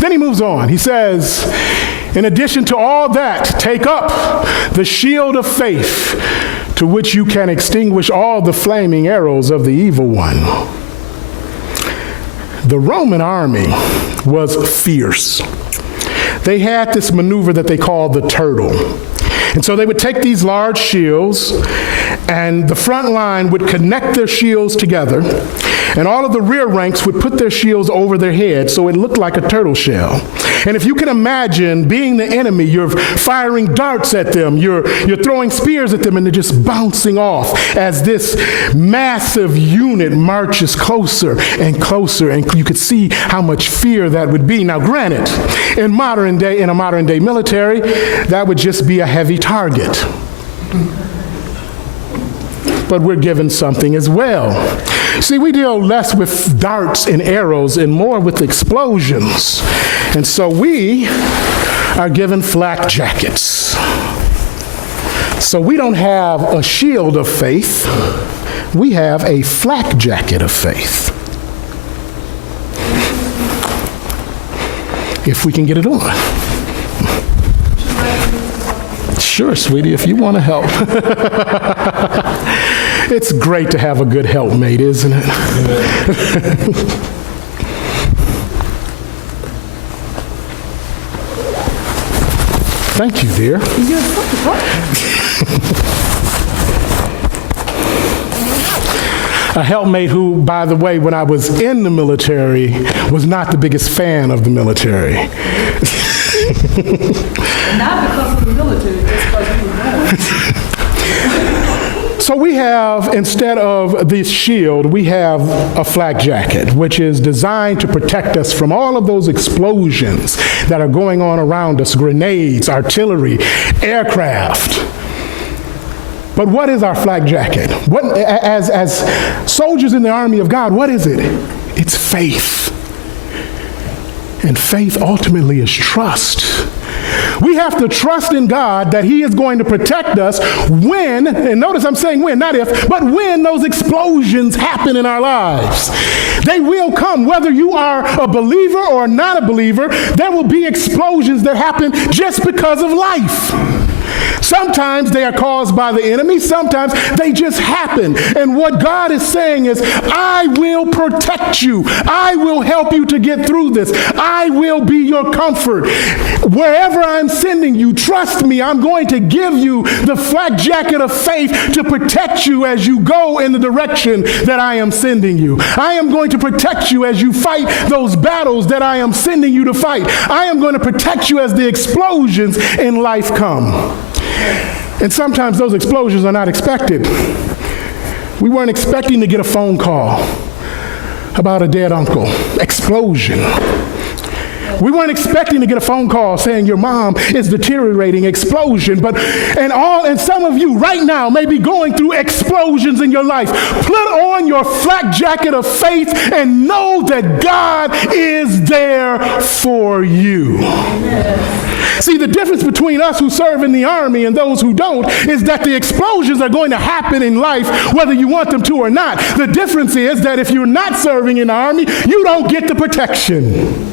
Then he moves on. He says, in addition to all that, take up the shield of faith, to which you can extinguish all the flaming arrows of the evil one. The Roman army was fierce. They had this maneuver that they called the turtle. And so they would take these large shields, and the front line would connect their shields together, and all of the rear ranks would put their shields over their heads so it looked like a turtle shell. And if you can imagine being the enemy, you're firing darts at them, you're throwing spears at them, and they're just bouncing off as this massive unit marches closer and closer, and you could see how much fear that would be. Now granted, in a modern day military, that would just be a heavy target. But we're given something as well. See, we deal less with darts and arrows and more with explosions. And so we are given flak jackets. So we don't have a shield of faith. We have a flak jacket of faith. If we can get it on. Sure, sweetie, if you want to help. It's great to have a good helpmate, isn't it? Thank you, dear. A helpmate who, by the way, when I was in the military, was not the biggest fan of the military. Not because of the military, just because you were born. So we have, instead of this shield, we have a flak jacket, which is designed to protect us from all of those explosions that are going on around us, grenades, artillery, aircraft. But what is our flak jacket? As soldiers in the army of God, what is it? It's faith. And faith ultimately is trust. We have to trust in God that he is going to protect us when, and notice I'm saying when, not if, but when those explosions happen in our lives. They will come, whether you are a believer or not a believer, there will be explosions that happen just because of life. Sometimes they are caused by the enemy. Sometimes they just happen. And what God is saying is, I will protect you. I will help you to get through this. I will be your comfort. Wherever I'm sending you, trust me, I'm going to give you the flak jacket of faith to protect you as you go in the direction that I am sending you. I am going to protect you as you fight those battles that I am sending you to fight. I am going to protect you as the explosions in life come. And sometimes those explosions are not expected. We weren't expecting to get a phone call about a dead uncle. Explosion. We weren't expecting to get a phone call saying your mom is deteriorating. Explosion. And some of you right now may be going through explosions in your life. Put on your flak jacket of faith and know that God is there for you. Amen. See, the difference between us who serve in the army and those who don't is that the explosions are going to happen in life whether you want them to or not. The difference is that if you're not serving in the army, you don't get the protection.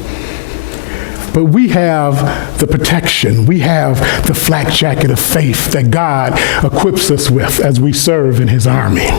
But we have the protection. We have the flak jacket of faith that God equips us with as we serve in his army.